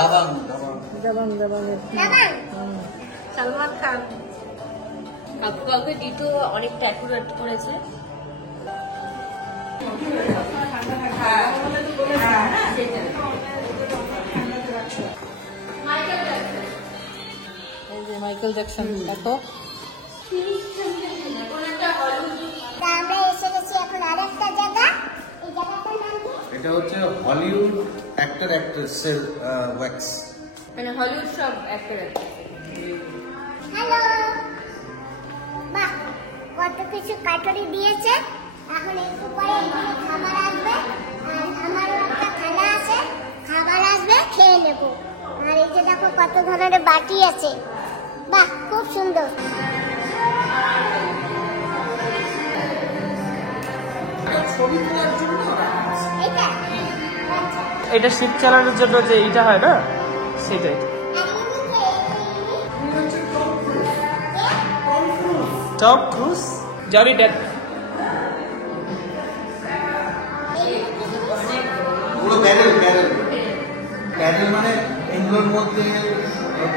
দাবাং সালমান খান কাউকে দিত অনেকটা অ্যাকুরেট করেছে। মাইকেল জ্যাকসন দেখো। আমরা এসে গেছি এখন আরেকটা জায়গা। এই জায়গাটার নাম কি? এটা হচ্ছে হলিউড অ্যাক্টর অ্যাক্ট্রেসের ওয়্যাক্স, মানে হলিউড সব অ্যাক্টর। হ্যালো, বাহ কত কিছু কাটরি দিয়েছে। এখন একটু পরে এখানে খাবার আসবে, আর আমারও একটা খানা আছে, খাবার আসবে খেয়ে নেব। আর এই যে দেখো কত ধরনের বাটি আছে, বাহ খুব সুন্দর। ছবি তোলার জন্য এটা এটা শিপ চালানোর জন্য যে এটা হয় না সেটাই। Tom Cruise, Johnny Depp. পুরো ব্যারেল মানে এগুলোর মধ্যে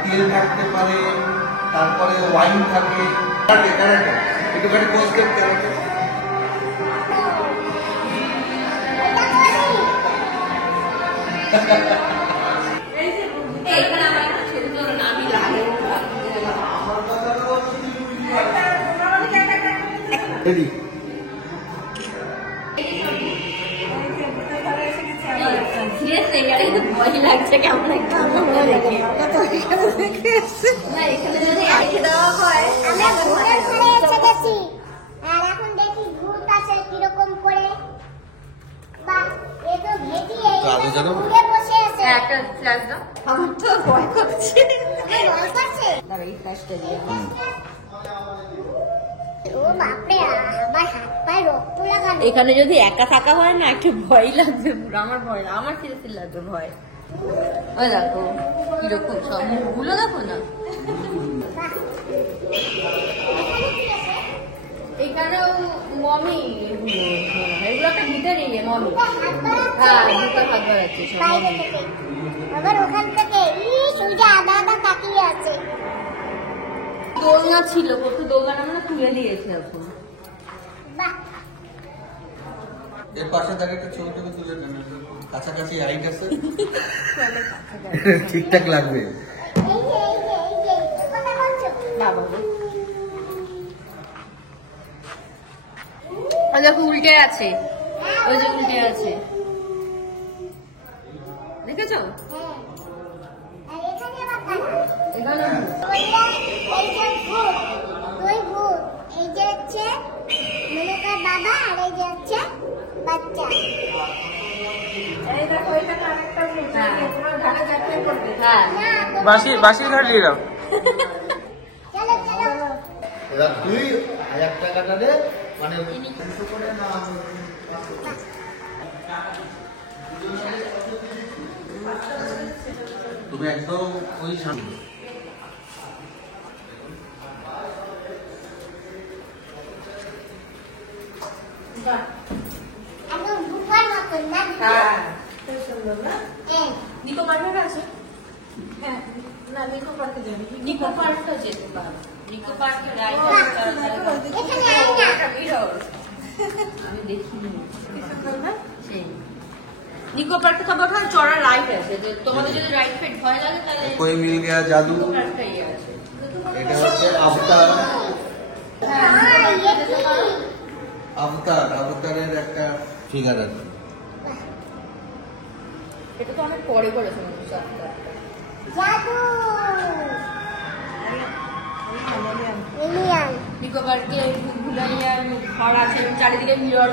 তেল থাকতে পারে, তারপরে ওয়াইন থাকে, একটুখানি পোস্ট করতে হবে। রেডি ভয় লাগছে কেমন একটা দেখে। না এখানে যদি রেখে দেওয়া হয়। আমরা ভূতের ঘরে এসে গেছি, আর এখন দেখি ভূত আছে কিরকম করে। বাহ এ তো ভেটিয়ে ঘুরে বসে আছে। একটা ফ্ল্যাশ দাও। আমার তো ভয় করছে। ভয় করছে? দাঁড়া এই ফ্ল্যাশটা দিয়ে। ও বাপরে, আমার হাত পায়ে রক্ত লাগানো। এখানে যদি একা থাকা হয় না একটু ভয় লাগবে পুরো। আমার ভয় না, আমার ফিরে লাগবে ভয়। ওই দেখো কিরকম সব মুখগুলো দেখো না। এখানেও মমি, এগুলো একটা ভিতরে মমি। হ্যাঁ দুটো হাত বাড়াচ্ছে সব বাইরে মমি। থেকে আবার ওখান থেকে সুজা আদা আদা তাকিয়ে আছে। দোলনা ছিল, কত দোলনা আমরা তুলে দিয়েছে এখন। বাহ এর পাশে থাকে একটা ছবি তুলে নেন, কাছাকাছি হাইট আছে, ঠিকঠাক লাগবে। এই যে কথা বলছো বাবা ওই দেখো উল্টে আছে, ওই যে উল্টে আছে দেখেছো? হ্যাঁ, আর এখানে আবার কারা? এখানে এই যে ভূত, দুই ভূত, এই যে হচ্ছে মনে কর বাবা, আর এই যে হচ্ছে বাচ্চা। এই দেখো এটা কানেক্টটা হয়েছে, তোমার ঘাড়ে চাপতে পড়বে। হ্যাঁ বাসি ঘাট দিয়ে দাও। চলো চলো ওরা 2000 টাকাটা দে, মানে তুমি একদম ওই সামনে। একদম বুকার মতন না? হ্যাঁ খুব সুন্দর না? হ্যাঁ নিকো পার্কে আছে? হ্যাঁ না নিকো পার্কে যাবি। নিকো পার্কটা যেতে পারো। নিকো পার্কে রাইড এখানে আয় না। আমি দেখিনি। সেই নিকো পার্কে তো বোধহয় চড়ার রাইড আছে, যে তোমাদের যদি রাইড ফেট ভয় লাগে তাহলে কোই মিল গয়া জাদু, নিকো পার্কটাই আছে। এটা হচ্ছে আবতার। ये की আবতারের একটা ফিগার আছে। এটা তো অনেক পরে করেছে মনে হচ্ছে। জাদু এলিয়ান। নিকো পার্কে ভুলাইয়ার ঘর আছে, চারিদিকে মিরর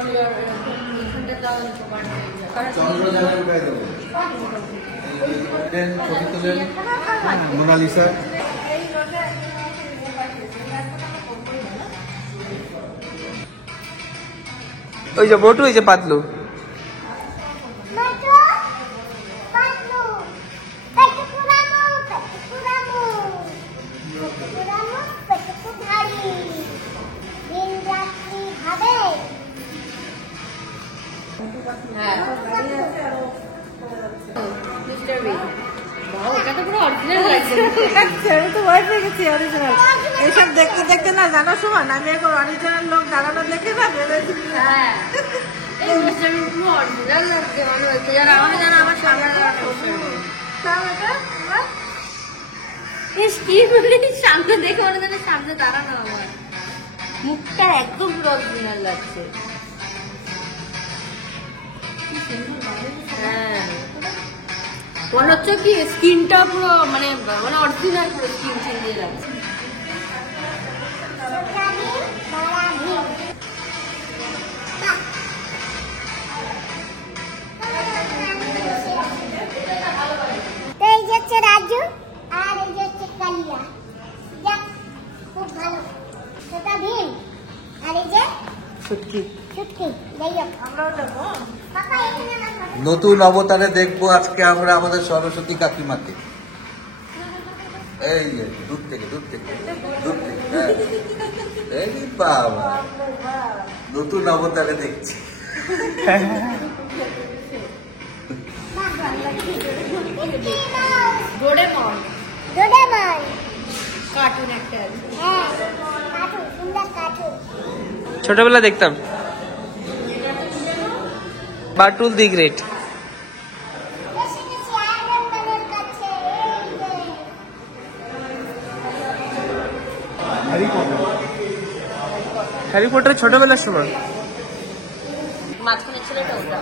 এখানটা তো নিকো পার্কে। চন্দ্রযানের গায়ে দেবো ছবি তুলেন মোনালিসা। ওই যে বটু, ওই যে Patlu. Metro, Patlu, Petukuramu, Petukuramu, Petukuramu, Petukudhari, दिन रात्रि भावे। হ্যাঁ মিস্টার বি। অরিজিনাল লাগছে। আমি তো ভয় পেয়ে গেছি অরিজিনাল। এইসব দেখতে দেখতে না জানো সুমন, আমি এখন অরিজিনাল লোক দাঁড়ানো দেখে না ভেবেছি। হ্যাঁ এই বসে আমি পুরো অরিজিনাল লাগছে মনে হচ্ছে, যেন আমাকে যেন আমার সামনে সামনে দেখে মনে যেন সামনে দাঁড়ানো আমার মুখটা একদম পুরো অরিজিনাল লাগছে। হ্যাঁ মনে হচ্ছে কি স্কিনটা পুরো মানে মানে অরিজিনাল পুরো স্কিন চেঞ্জ লাগছে। তো এই যে হচ্ছে রাজু আর এই যে হচ্ছে কালিয়া, যাক খুব ভালো। সেটা ভীম আর এই যে সত্যি ছুটকি। যাই হোক আমরাও যাবো। কাকা এখানে আমার photo- নতুন অবতারে দেখবো আজকে আমরা আমাদের সরস্বতী কাকিমাকে। এই যে দূর থেকে হ্যাঁ। এই বাবা নতুন অবতারে দেখছি। Mickey mouse, Doraemon Doraemon. Cartoon একটা আছে। হ্যাঁ কার্টুন, সুন্দর কার্টুন। ছোটবেলা দেখতাম বাটুল দি গ্রেট। এসে গেছি আয়রন ম্যানের কাছে। এই যে হ্যারি পটার ছোটবেলার সময়। মাঝখানে ছেলেটা ওটা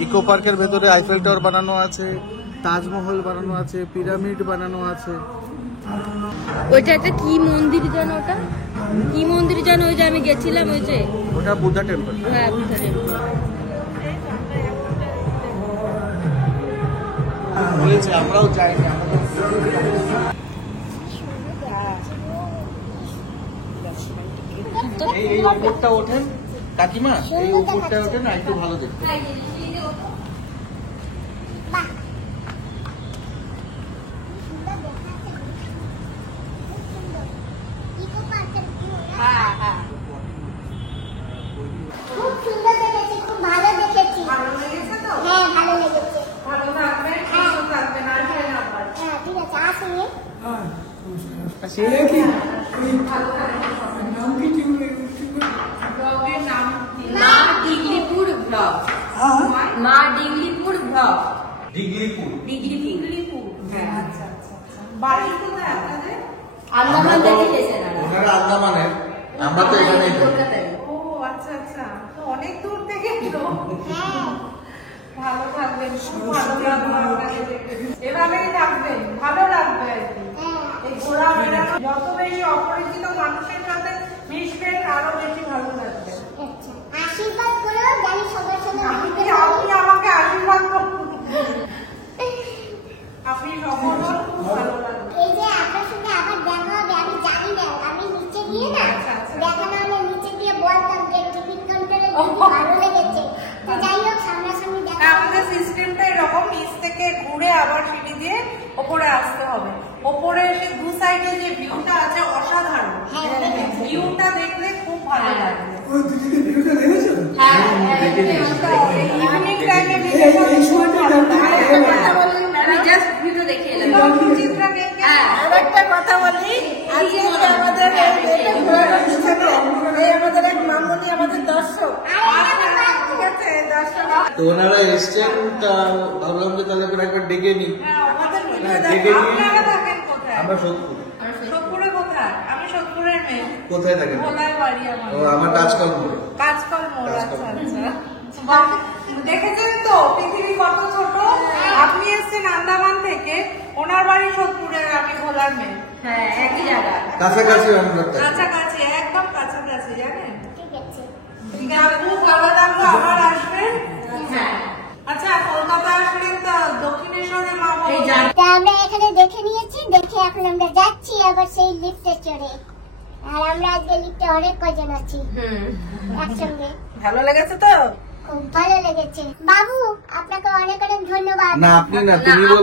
ইকো পার্কের ভেতরে আইফেল টাওয়ার বানানো আছে, তাজমহল বানানো আছে, পিরামিড বানানো আছে। ওইটা একটা কি মন্দির যেন, ওটা কি মন্দির যেন, ওই যে আমি গেছিলাম ওই যে ওটা বুদ্ধা টেম্পল। হ্যাঁ বুদ্ধা টেম্পল। বলেছে আমরাও যাইনি। এই ওপরটা ওঠেন কাকিমা, এই ওপরটা ওঠেন আর একটু ভালো দেখতে। বাহ সুন্দর দেখাচ্ছে, খুব সুন্দর। ইকো পার্কের view না? হ্যাঁ হ্যাঁ খুব সুন্দর দেখেছি, খুব ভালো দেখেছি। ভালো লেগেছে তো? হ্যাঁ ভালো লেগেছে। ভালো থাকবেন, সুস্থ থাকবেন, আর ফের আবার। হ্যাঁ ঠিক আছে, আসুন। ব্লগের নাম কি? মা ডিগলিপুর ব্লগ, মা ডিগলিপুর ব্লগ, ডিগলিপুর। ডিগলিপুর হ্যাঁ, আচ্ছা আচ্ছা আচ্ছা। বাড়ি কোথায় আপনাদের? আন্দামান থেকে এসেছেন ওনারা আন্দামানের, আমরা তো এখানেই থাকি। কলকাতায়। ও আচ্ছা আচ্ছা, তো অনেক দূর থেকে তো। ভালো থাকবেন, খুব ভালো লাগলো আপনাকে দেখে। এভাবেই থাকবেন, ভালো লাগবে আর কি। এই ঘোরাফেরা, যত বেশি অপরিচিত মানুষের সাথে মিশবেন আরো বেশি ভালো লাগবে। আচ্ছা আশীর্বাদ করো, জানি সবার সঙ্গে আপনি আমাকে আশীর্বাদ করুন, আপনি সফল হন, খুব ভালো লাগবে। এই যে আপনার সঙ্গে আবার দেখা হবে আমি জানি না, আমি নিচে গিয়ে না আচ্ছা, আচ্ছা। দেখা না হলে নিচে গিয়ে বলতাম যে টিকিট কাউন্টারে ভালো লেগেছে। তো যাই হোক সামনাসামনি দেখা হ্যাঁ, হবে। আমাদের সিস্টেমটা এরকম, নিচ থেকে ঘুরে আবার সিঁড়ি দিয়ে ওপরে আসতে হবে। ওপরে এসে দু সাইডে যে ভিউটা আছে অসাধারণ, ভিউটা দেখলে খুব ভালো লাগবে। হ্যাঁ ইভিনিং টাইমে আমি জাস্ট ভিডিও দেখে এলাম। চিত্রা দেখে হ্যাঁ আরেকটা কথা বলি, আজকে যে আমাদের এটা ঘোরানোর পিছনে এই আমাদের এক মামুনি আমাদের দর্শক, ঠিক আছে দর্শক। তো ওনারা এসছেন, তা ভাবলাম যে তাহলে করে একবার ডেকে নিই। হ্যাঁ, আমাদের ভিডিও হ্যাঁ, দেখে। ডেকে নিয়ে- আপনারা থাকেন কোথায়? আমরা সোদপুর। সোদপুরে কোথায়? আমি সোদপুরের মেয়ে, কোথায় থাকেন? ভোলায় বাড়ি আমার। ও আমার কাজকর্ম। কাজকল মোড়। কাজকল আচ্ছা আচ্ছা, বাহ, দেখেছেন তো পৃথিবী কত ছোট। আপনি এসছেন আন্দামান থেকে, ওনার বাড়ি সোদপুরে, আমি ভোলার মেয়ে। হ্যাঁ একই জায়গা। কাছাকাছি আমরা থাকি। কাছাকাছি, একদম কাছাকাছি, জানেন। ঠিক আছে। খুব ভালো লাগলো, আবার আসবেন। হ্যাঁ আচ্ছা কলকাতা আসলে তো দক্ষিণেশ্বরে মা এই যা তা আমরা এখানে দেখে নিয়েছি, দেখে এখন আমরা যাচ্ছি আবার সেই লিফটে চড়ে। আর আমরা আজকে লিফটে অনেক কজন আছি একসঙ্গে। ভালো লেগেছে তো? খুব ভালো লেগেছে। বাবু আপনাকে অনেক অনেক ধন্যবাদ। না আপনি না,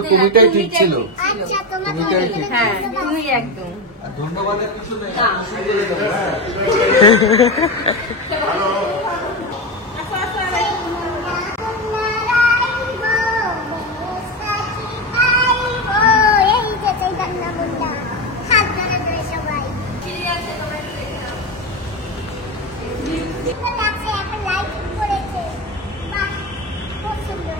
তুমিটাই ঠিক ছিল। আচ্ছা তোমাকে তুমিটাই অনেক ঠিক। অনেক হ্যাঁ ধন্যবাদ। তুমি একদম আর ধন্যবাদের কিছু নেই। এই যে চৈতন্য মুন্ডা, হাত ধরে ধরে সবাই। সুন্দর লাগছে, একটা লাইটিং করেছে। বাহ, খুব সুন্দর।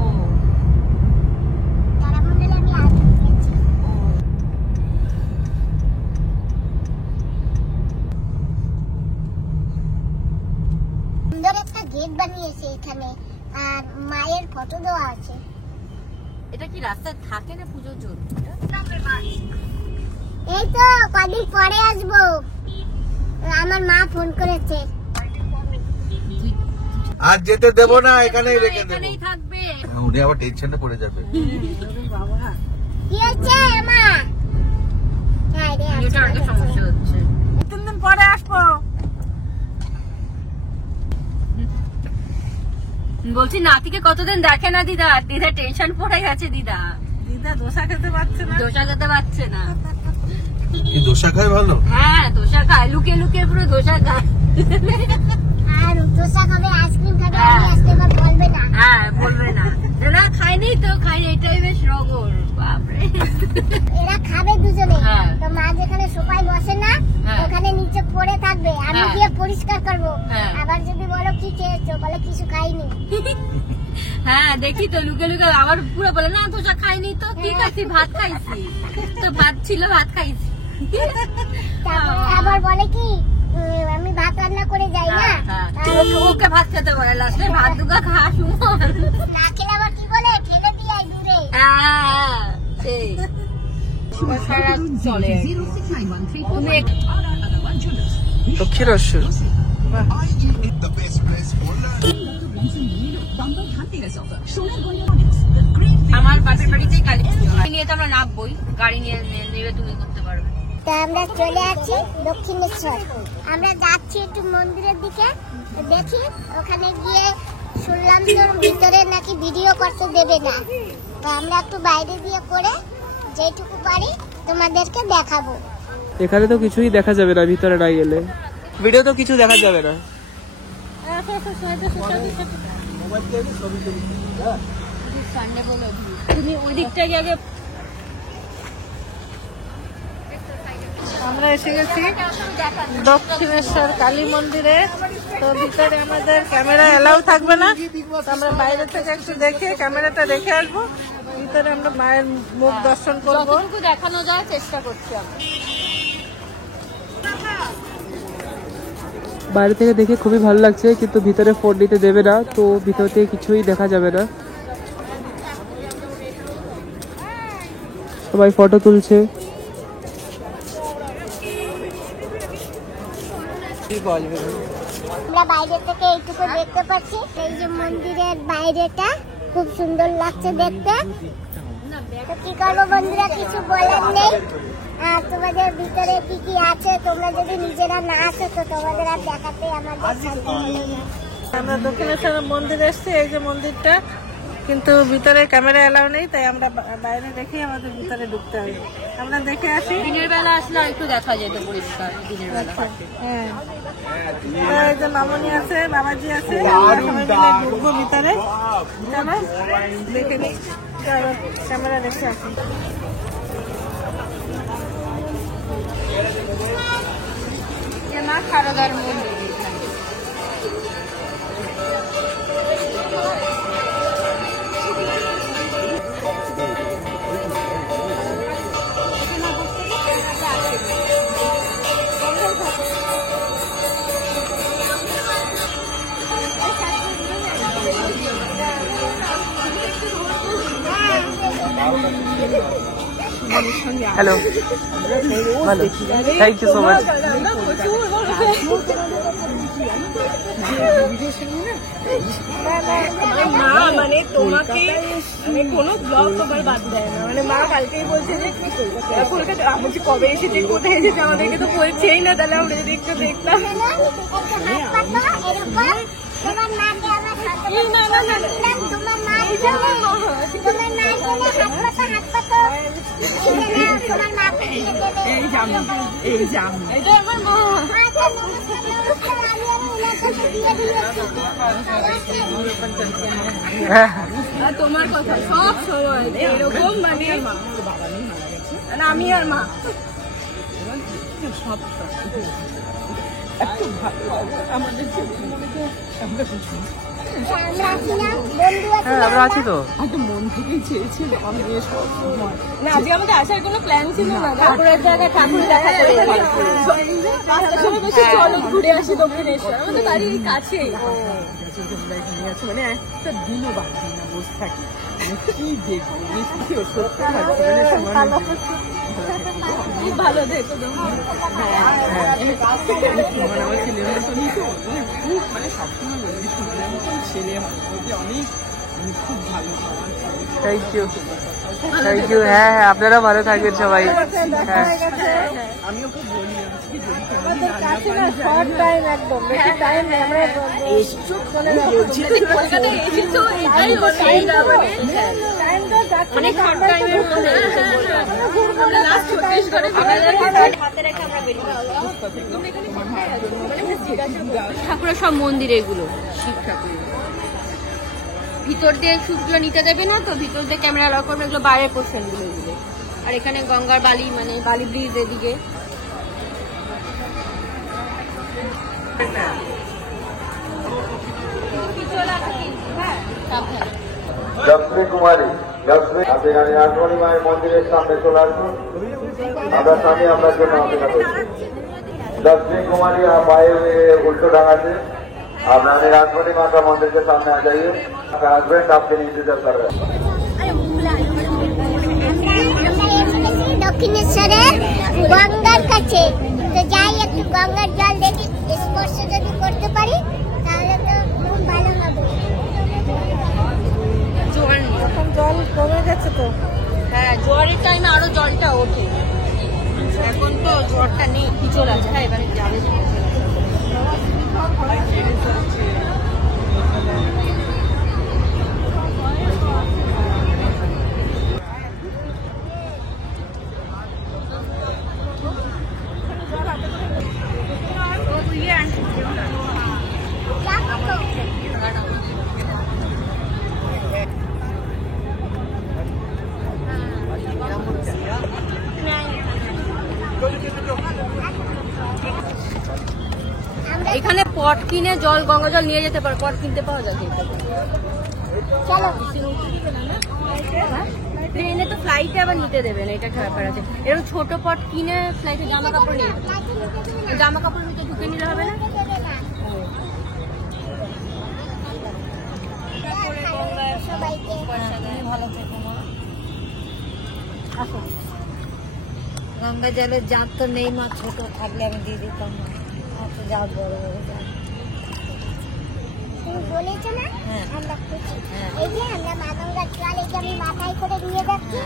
ও তারামণ্ডলে আমি আগে গেছি। সুন্দর একটা গেট বানিয়েছে এখানে, আর মায়ের ফটো দেওয়া আছে। এটা কি রাস্তায় থাকে না পুজোর জন্য? এই তো কদিন পরে আসবো, আমার মা ফোন করেছে। আর যেতে দেবো না, এখানেই রেখে দেবো। এখানেই থাকবে। উনি আবার টেনশনে পড়ে যাবে। কি হচ্ছে মা? হ্যাঁ রে, এটা একটা সমস্যা হচ্ছে। 3 দিন পরে আসবো। বলছি নাতিকে কতদিন দেখে না দিদা, দিদা টেনশন পড়ে গেছে দিদা। দিদা দোসা খেতে পারছে না। দোসা খেতে পারছে না। কি দোসা খায় ভালো? হ্যাঁ দোসা খায়, লুকিয়ে লুকিয়ে পুরো দোসা খায়। আর দোসা খাবে, আইসক্রিম খাবে, আমি আসতে এবার বলবে না। হ্যাঁ বলবে না, না খাইনি তো খাই, এটাই বেশ রগর বাপরে। এরা খাবে দুজনে। হ্যাঁ। তো মা যেখানে সোফায় বসে না, হ্যাঁ। ওখানে নিচে পড়ে থাকবে, আমি হ্যাঁ। গিয়ে পরিষ্কার করবো। হ্যাঁ। আবার যদি বলো কি খেয়েছো, বলে কিছু খাইনি। হ্যাঁ দেখি তো লুকিয়ে লুকিয়ে আবার পুরো বলে না দোসা খাইনি তো, কি খাইছি ভাত খাইছি, তো ভাত ছিল ভাত খাইছি। তারপরে আবার বলে কি আমি ভাত রান্না করে যাই না, হ্যাঁ, ওকে ভাত খেতে বলে, লাস্টে ভাত দুগা খা সুমন। না খেলে আবার কি বলে ফেলে দিয়ে দূরে। হ্যাঁ সেই সারা চলে আর কি। তুমি দক্ষিণেশ্বর আমার বাপের বাড়িতেই কালী পুজো হয়। নিয়ে তো আমরা নামবই, গাড়ি নিয়ে নেবে তুমি করতে পারবে। তা আমরা চলে আছি দক্ষিণেশ্বর। আমরা যাচ্ছি একটু মন্দিরের দিকে, দেখি ওখানে গিয়ে শুনলাম তোর ভিতরে নাকি ভিডিও করতে দেবে না। তা আমরা একটু বাইরে দিয়ে করে যেটুকু পারি তোমাদেরকে দেখাবো। এখানে তো কিছুই দেখা যাবে না, ভিতরে না গেলে ভিডিও তো কিছু দেখা যাবে না। তুমি ওই দিকটা গিয়ে আগে আমরা এসে গেছি দক্ষিণেশ্বর কালী মন্দিরে। তো ভিতরে আমাদের ক্যামেরা এলাও থাকবে না, তো আমরা বাইরে থেকে একটু দেখে ক্যামেরাটা রেখে আসবো। ভিতরে আমরা মায়ের মুখ দর্শন করবো। যতটুকু দেখানো যায় চেষ্টা করছি আমরা। বাইরে থেকে দেখে খুবই ভালো লাগছে, কিন্তু ভিতরে ফোন নিতে দেবে না, তো ভিতর থেকে কিছুই দেখা যাবে না। সবাই ফটো তুলছে। আমরা বাইরে থেকে এইটুকু দেখতে পাচ্ছি, এই যে মন্দিরের বাইরেটা খুব সুন্দর লাগছে দেখতে। তো কি করবো বন্ধুরা, কিছু বলার নেই। আর তোমাদের ভিতরে কি কি আছে তোমরা যদি নিজেরা না আসো তো তোমাদের আর দেখাতে আমাদের শান্তি হলো না। আমরা দক্ষিণেশ্বর মন্দিরে এসেছি, এই যে মন্দিরটা, কিন্তু ভিতরে ক্যামেরা এলাও নেই, তাই আমরা বাইরে রেখে আমাদের ভিতরে ঢুকতে হবে। আমরা দেখে আসি। দিনের বেলা আসলে আর একটু দেখা যেত পরিষ্কার, দিনের বেলা। হ্যাঁ, তো এই যে মামনি আছে, বাবাজি আছে, আমরা সবাই মিলে ঢুকবো ভিতরে। চলো দেখে নিই, চলো ক্যামেরা রেখে আসি। মা খারদার মন্দির এখানে। হ্যালো, ভালো, থ্যাংক ইউ সো মাচ। মা মানে তোমাকে মানে কোনো ব্লগ তোমার বাদ দেয় না, মানে মা কালকেই বলছে যে কলকাতা বলছি কবে এসেছে কোথায় এসেছে আমাদেরকে তো বলছেই না, তাহলে আমরা যদি একটু দেখতাম। তোমার মাকে আমার সাথে তোমার মা তোমার মাকে দিয়ে দেবে। এই জামা এটা আমার মা। আর তোমার কথা সব সময় এরকম মানে আমি আর মা সব এত ভালো আমাদের হ্যাঁ, আমরা আছি তো। একদম মন থেকেই চেয়েছিল আমি সব সময় না, আজকে আমাদের আসার কোনো প্ল্যান ছিল না, ঠাকুরের জায়গায় ঠাকুর দেখা করে পাঁচটার সময় বসে চলো ঘুরে আসি দক্ষিণেশ্বর, আমাদের বাড়ির কাছেই। তোমরা এখানে আছো মানে একটা দিনও বাকি না, বসে থাকি মানে কি দেখবো নিশ্চয় সত্যি লাগছে মানে খুব ভালো দেখো আমার ছেলে খুব মানে সবসময় ছেলে অনেক খুব ভালো। Thank you, thank you. হ্যাঁ হ্যাঁ, আপনারা ভালো থাকবেন সবাই। হ্যাঁ, আমিও খুব বলি ঠাকুরের সব মন্দির এগুলো শিব ঠাকুর, ভিতর দিয়ে শুটগুলো নিতে দেবে না তো, ভিতর দিয়ে ক্যামেরা অ্যালাউ করবে, এগুলো বাইরের পোর্শন গুলো এগুলো। আর এখানে গঙ্গার বালি মানে বালি ব্রিজ এদিকে। লক্ষ্মী কুমারী লক্ষ্মী, আপনি রাজমণি মায়ের মন্দিরের সামনে চলে আসুন, আপনার সামনে আপনার জন্য অপেক্ষা করছি। लक्ष्मी कुमारी आप आए हुए उल्टो डांगा से, आप रानी राजमणि माँ का मंदिर के सामने आ जाइए, आपका हस्बैंड आपके लिए इंतजार कर रहे हैं। দক্ষিণেশ্বরের গঙ্গার কাছে তো যাই, একটু গঙ্গার জল দেখি, স্পর্শ যদি করতে পারি তাহলে তো খুব ভালো হবে। জোয়ার নেই এখন, জল কমে গেছে তো। হ্যাঁ, জোয়ারের টাইমে আরো জলটা ওঠে, এখন তো জোয়ারটা নেই, পিছল আছে। হ্যাঁ, এবারে যাবে এখানে পট কিনে জল, গঙ্গা জল নিয়ে যেতে পারো, পট কিনতে পাওয়া যাবে। চলো ট্রেনে তো ফ্লাইটে আবার নিতে দেবে না, এটা খারাপ আছে। এরকম ছোট পট কিনে ফ্লাইটে জামা কাপড় নিয়ে জামা কাপড় ভিতরে ঢুকে নিলে হবে না। সবাইকে ভালো থেকো মা। গঙ্গা জলের জাত তো নেই মা, ছোট থাকলে আমি দিয়ে দিতাম না, যা বড় হয়ে যায়। তুমি বলেছো না, হ্যাঁ। আমরা খুশি। হ্যাঁ। এই যে আমরা মা গঙ্গার জল এই যে আমি মাথায় করে নিয়ে যাচ্ছি,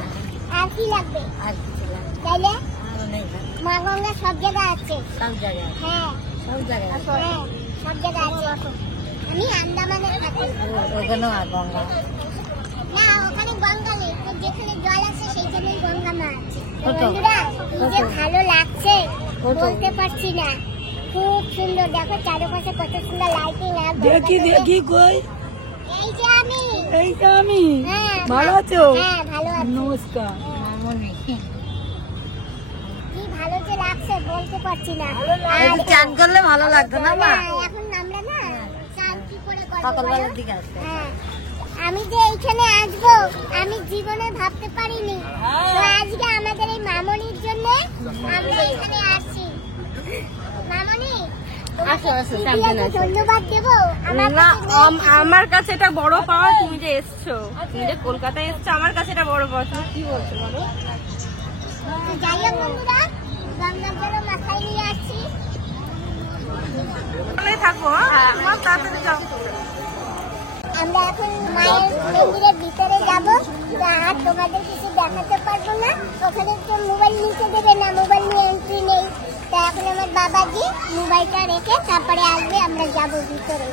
আর কি লাগবে? আর কিছু লাগে তাইলে আরো নেই, মা গঙ্গা সব জায়গায় আছে। সব জায়গায় হ্যাঁ সব জায়গায় হ্যাঁ, সব জায়গায় আছে। আমি আন্দামানে থাকি ওখানেও আর গঙ্গা না, ওখানে গঙ্গা নেই, যেখানে জল আছে সেইখানেই গঙ্গা মা আছে। কত? বন্ধুরা কি যে ভালো লাগছে কত? বলতে পারছি না, খুব সুন্দর। দেখো চারপাশে কত সুন্দর লাইটিং। দেখি দেখি কই, এই যে আমি, এইটা আমি। হ্যাঁ ভালো আছো? হ্যাঁ ভালো আছি। নমস্কার। কি ভালো যে লাগছে বলতে পারছি না। আর চান করলে ভালো লাগতো না মা, এখন আমরা না চান কি করে করব সকালবেলার বলো? দিকে আসতে। হ্যাঁ, আমি যে এইখানে আসবো আমি জীবনে ভাবতে পারিনি। তো আজকে আমাদের এই মামনির জন্য আমরা এখানে আসছি। মামনি আসো আসো, দিদি, আমি ধন্যবাদ দেবো আমার না কাছে আমার কাছে এটা বড় পাওয়া, তুমি যে এসছো, তুমি যে কলকাতায় এসছো, আমার কাছে এটা বড় পাওয়া। তুমি কি বলছো বলো? যাই হোক বন্ধুরা, রান্নাঘরে মাথায় নিয়ে আসছি। থাকো, তোমার তাড়াতাড়ি যাও। আমরা এখন মায়ের মন্দিরের ভিতরে যাব, আর তোমাদের কিছু দেখাতে পারবো না, ওখানে তো মোবাইল নিতে দেবে না, মোবাইল নিয়ে এন্ট্রি নেই। তা এখন আমার বাবাজি মোবাইলটা রেখে তারপরে আসবে, আমরা যাব ভিতরে।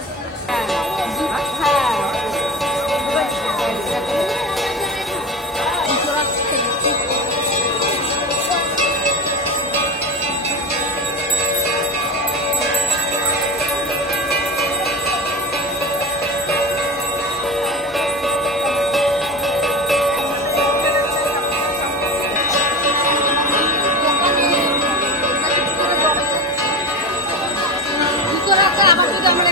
আবার যদি আমরা